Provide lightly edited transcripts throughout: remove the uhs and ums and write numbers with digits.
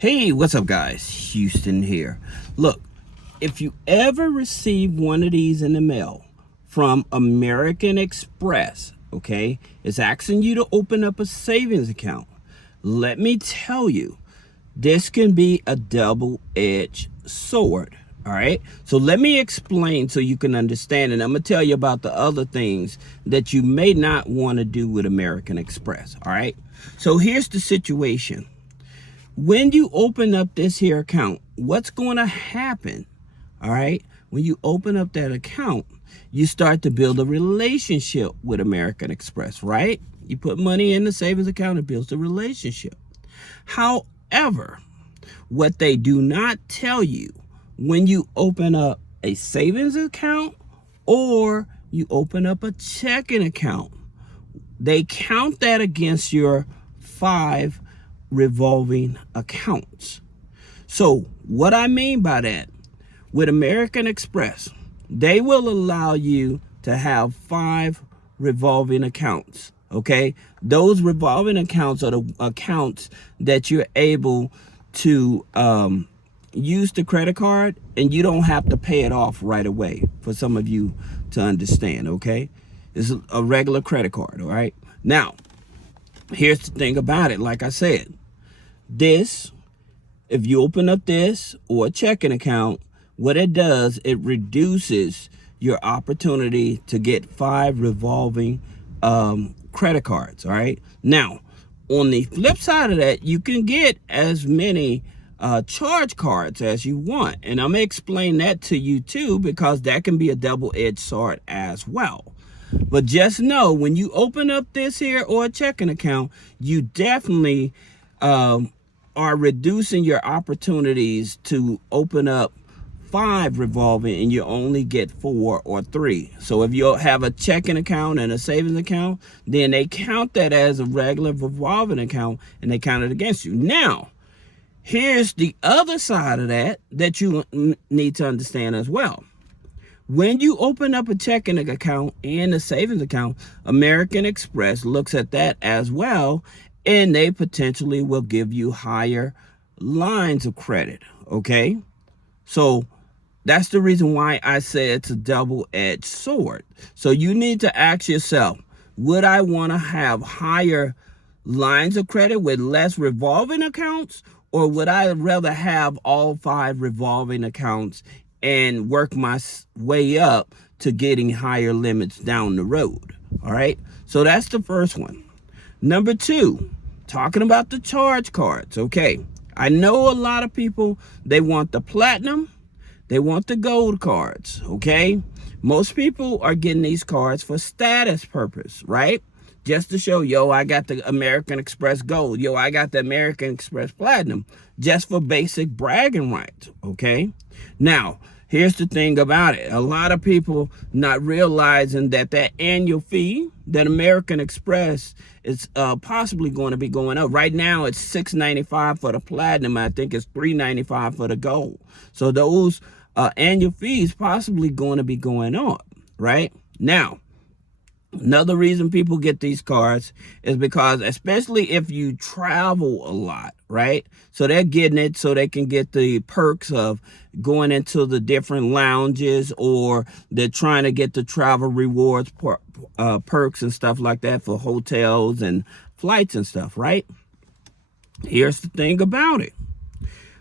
Hey, what's up, guys? Houston here. Look, if you ever receive one of these in the mail from American Express, okay, it's asking you to open up a savings account. Let me tell you, this can be a double-edged sword. All right, so let me explain so you can understand, and I'm gonna tell you about the other things that you may not want to do with American Express. All right, so here's the situation. When you open up this here account, what's going to happen? All right, when you open up that account, you start to build a relationship with American Express, right? You put money in the savings account, it builds a relationship. However, what they do not tell you when you open up a savings account or you open up a checking account, they count that against your 5 revolving accounts. So what I mean by that, with American Express, they will allow you to have 5 revolving accounts. Okay, those revolving accounts are the accounts that you're able to use the credit card and you don't have to pay it off right away, for some of you to understand. Okay, it's a regular credit card. All right, now here's the thing about it. Like I said, this, if you open up this or a checking account, what it does, it reduces your opportunity to get 5 revolving credit cards. All right, now on the flip side of that, you can get as many charge cards as you want, and I'm gonna explain that to you too, because that can be a double-edged sword as well. But just know, when you open up this here or a checking account, you definitely are reducing your opportunities to open up 5 revolving, and you only get 4 or 3. So if you have a checking account and a savings account, then they count that as a regular revolving account and they count it against you. Now, here's the other side of that you need to understand as well. When you open up a checking account and a savings account, American Express looks at that as well, and they potentially will give you higher lines of credit. Okay, so that's the reason why I say it's a double-edged sword. So you need to ask yourself, would I want to have higher lines of credit with less revolving accounts, or would I rather have all 5 revolving accounts and work my way up to getting higher limits down the road? All right, so that's the first one. Number 2, talking about the charge cards. Okay, I know a lot of people, they want the platinum, they want the gold cards. Okay, most people are getting these cards for status purpose, right? Just to show, yo, I got the American Express Gold, yo, I got the American Express Platinum, just for basic bragging rights. Okay, now here's the thing about it. A lot of people not realizing that annual fee that American Express is possibly going to be going up. Right now, it's $6.95 for the platinum. I think it's $3.95 for the gold. So those annual fees possibly going to be going up. Right now, another reason people get these cards is because, especially if you travel a lot, right? So they're getting it so they can get the perks of going into the different lounges, or they're trying to get the travel rewards perks and stuff like that for hotels and flights and stuff, right? Here's the thing about it.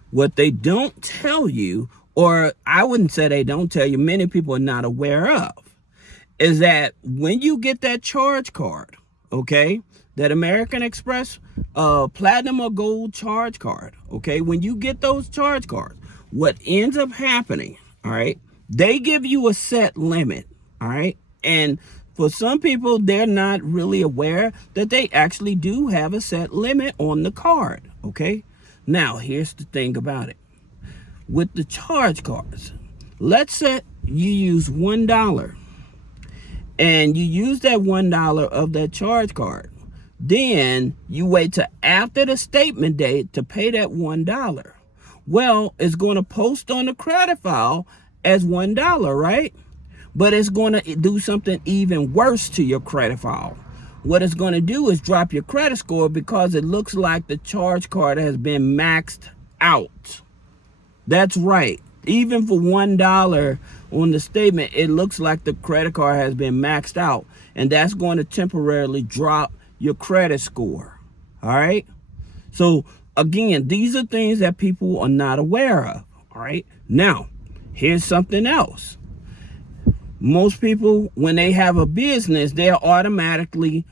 What they don't tell you, or I wouldn't say they don't tell you, many people are not aware of, is that when you get that charge card, okay, that American Express platinum or gold charge card, okay, when you get those charge cards, what ends up happening, all right, they give you a set limit, all right, and for some people, they're not really aware that they actually do have a set limit on the card. Okay, now here's the thing about it. With the charge cards, let's say you use $1 and you use that $1 of that charge card. Then you wait till after the statement date to pay that $1. Well, it's going to post on the credit file as $1, right? But it's going to do something even worse to your credit file. What it's going to do is drop your credit score, because it looks like the charge card has been maxed out. That's right. Even for $1 on the statement, it looks like the credit card has been maxed out, and that's going to temporarily drop your credit score. All right. So again, these are things that people are not aware of. All right. Now, here's something else. Most people, when they have a business, they automatically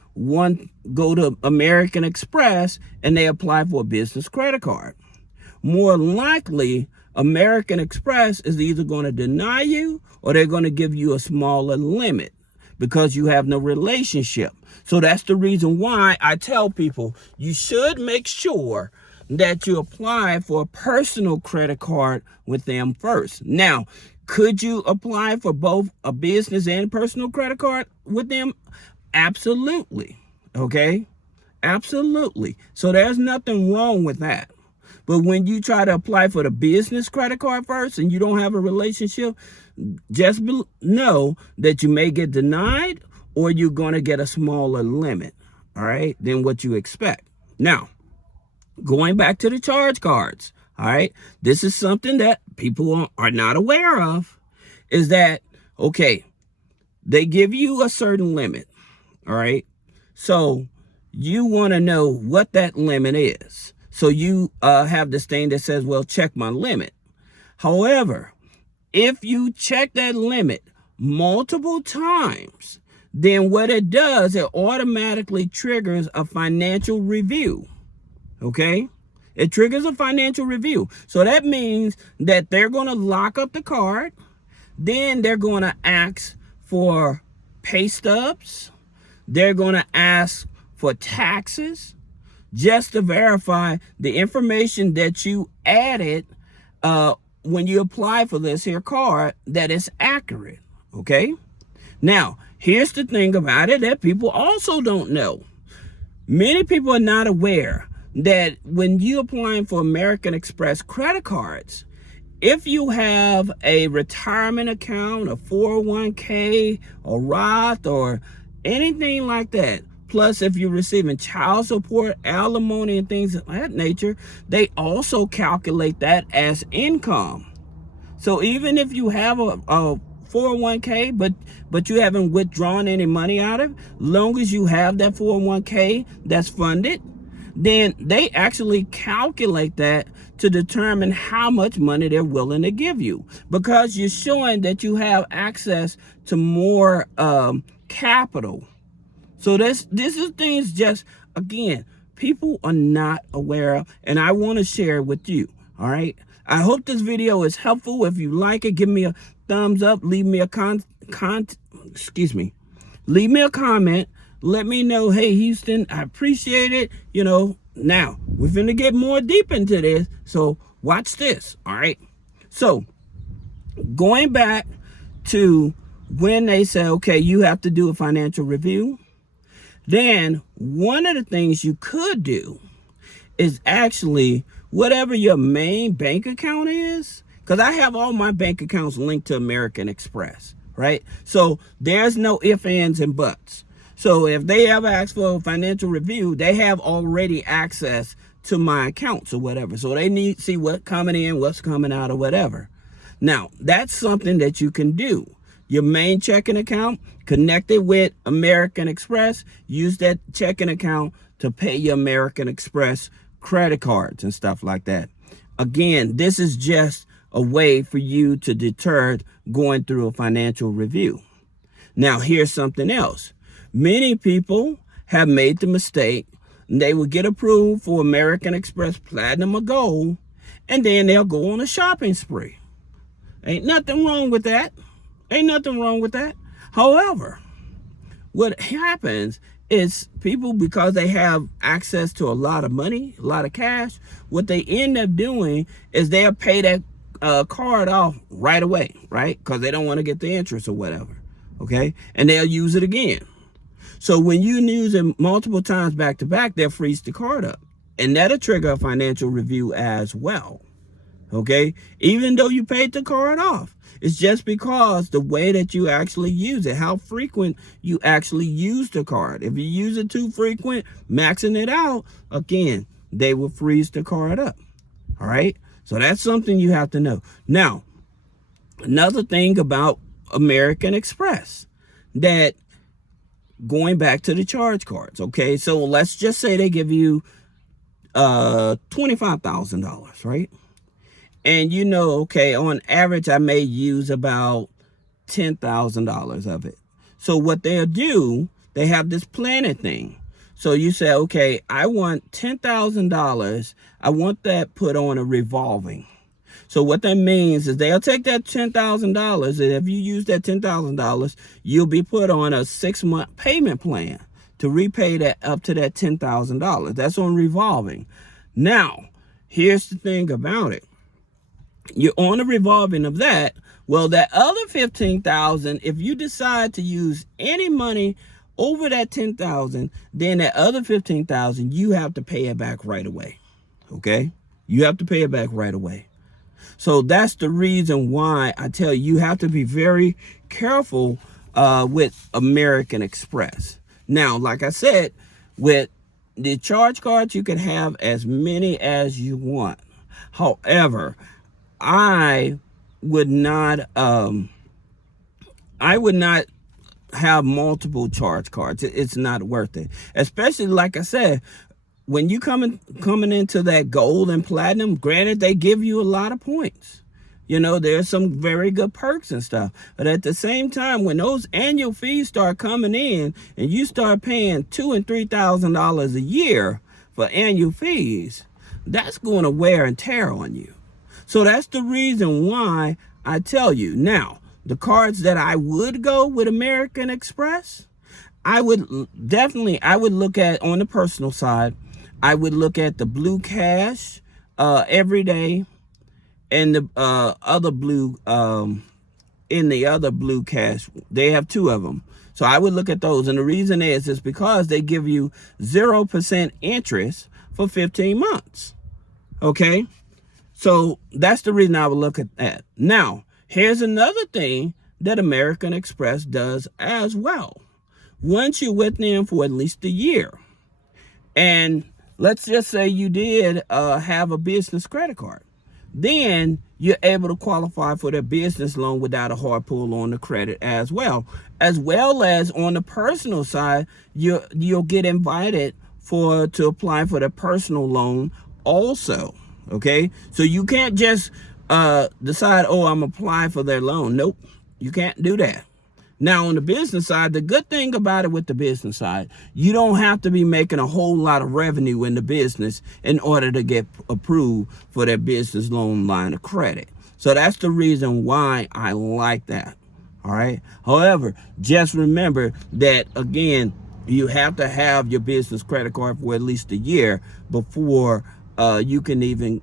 go to American Express and they apply for a business credit card. More likely, American Express is either going to deny you or they're going to give you a smaller limit because you have no relationship. So that's the reason why I tell people you should make sure that you apply for a personal credit card with them first. Now, could you apply for both a business and personal credit card with them? Absolutely. Okay? Absolutely. So there's nothing wrong with that. But when you try to apply for the business credit card first and you don't have a relationship, just know that you may get denied or you're going to get a smaller limit, all right, than what you expect. Now, going back to the charge cards, all right, this is something that people are not aware of, is that, okay, they give you a certain limit, all right? So you want to know what that limit is. So you have this thing that says, well, check my limit. However, if you check that limit multiple times, then what it does, it automatically triggers a financial review, okay? It triggers a financial review. So that means that they're going to lock up the card. Then they're going to ask for pay stubs. They're going to ask for taxes just to verify the information that you added when you apply for this here card, that it's accurate, okay? Now, here's the thing about it that people also don't know. Many people are not aware that when you're applying for American Express credit cards, if you have a retirement account, a 401k, a Roth, or anything like that, plus if you're receiving child support, alimony, and things of that nature, they also calculate that as income. So even if you have a 401k, but you haven't withdrawn any money out of it, long as you have that 401k that's funded, then they actually calculate that to determine how much money they're willing to give you, because you're showing that you have access to more capital. So this is things just, again, people are not aware of, and I want to share it with you. All right. I hope this video is helpful. If you like it, give me a thumbs up. Leave me a leave me a comment. Let me know, hey, Houston, I appreciate it. You know, now we're finna get more deep into this. So watch this. All right. So going back to when they say, okay, you have to do a financial review, then one of the things you could do is actually whatever your main bank account is, because I have all my bank accounts linked to American Express, right? So there's no ifs, ands, and buts. So if they ever ask for a financial review, they have already access to my accounts or whatever. So they need to see what's coming in, what's coming out, or whatever. Now, that's something that you can do. Your main checking account, connect it with American Express. Use that checking account to pay your American Express credit cards and stuff like that. Again, this is just a way for you to deter going through a financial review. Now, here's something else. Many people have made the mistake. They will get approved for American Express Platinum or Gold, and then they'll go on a shopping spree. Ain't nothing wrong with that. Ain't nothing wrong with that. However, what happens is people, because they have access to a lot of money, a lot of cash, what they end up doing is they'll pay that card off right away, right? Because they don't want to get the interest or whatever, okay? And they'll use it again. So when you use it multiple times back to back, they'll freeze the card up. And that'll trigger a financial review as well, okay? Even though you paid the card off. It's just because the way that you actually use it, how frequent you actually use the card. If you use it too frequent, maxing it out, again, they will freeze the card up. All right. So that's something you have to know. Now, another thing about American Express, that going back to the charge cards. Okay. So let's just say they give you $25,000, right? And you know, okay, on average, I may use about $10,000 of it. So what they'll do, they have this planning thing. So you say, okay, I want $10,000. I want that put on a revolving. So what that means is they'll take that $10,000, and if you use that $10,000, you'll be put on a 6-month payment plan to repay that up to that $10,000. That's on revolving. Now, here's the thing about it. You're on a revolving of that. Well, that other $15,000, if you decide to use any money over that $10,000, then that other $15,000, you have to pay it back right away. Okay? You have to pay it back right away. So that's the reason why I tell you, you have to be very careful with American Express. Now, like I said, with the charge cards, you can have as many as you want. However, I would not have multiple charge cards. It's not worth it. Especially, like I said, when you coming into that gold and platinum, granted, they give you a lot of points. You know, there's some very good perks and stuff. But at the same time, when those annual fees start coming in and you start paying $2,000 and $3,000 a year for annual fees, that's going to wear and tear on you. So that's the reason why I tell you. Now, the cards that I would go with American Express, I would look at, on the personal side, I would look at the Blue Cash every day, and the other blue, in the other Blue Cash, they have 2 of them. So I would look at those. And the reason is because they give you 0% interest for 15 months. Okay? So that's the reason I would look at that. Now, here's another thing that American Express does as well. Once you're with them for at least a year, and let's just say you did have a business credit card, then you're able to qualify for their business loan without a hard pull on the credit as well as on the personal side. You'll get invited to apply for the personal loan also. Okay, so you can't just decide, oh, I'm applying for their loan. Nope, you can't do that. Now, on the business side, the good thing about it with the business side, you don't have to be making a whole lot of revenue in the business in order to get approved for their business loan line of credit. So that's the reason why I like that. All right. However, just remember that, again, you have to have your business credit card for at least a year before you can even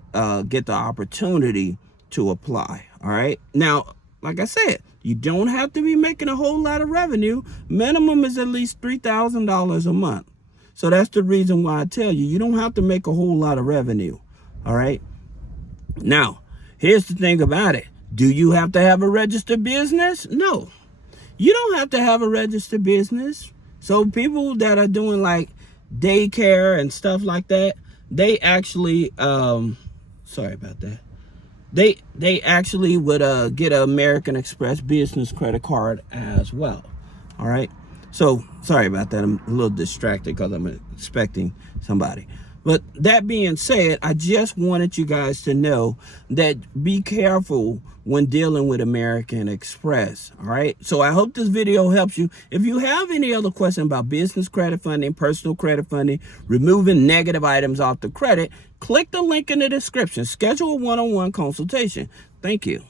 get the opportunity to apply. All right. Now, like I said, you don't have to be making a whole lot of revenue. Minimum is at least $3,000 a month. So that's the reason why I tell you, you don't have to make a whole lot of revenue. All right. Now, here's the thing about it. Do you have to have a registered business? No, you don't have to have a registered business. So people that are doing like daycare and stuff like that, they actually, sorry about that. They actually would get an American Express business credit card as well. All right. So sorry about that. I'm a little distracted because I'm expecting somebody. But that being said, I just wanted you guys to know that be careful when dealing with American Express. All right. So I hope this video helps you. If you have any other question about business credit funding, personal credit funding, removing negative items off the credit, click the link in the description. Schedule a one-on-one consultation. Thank you.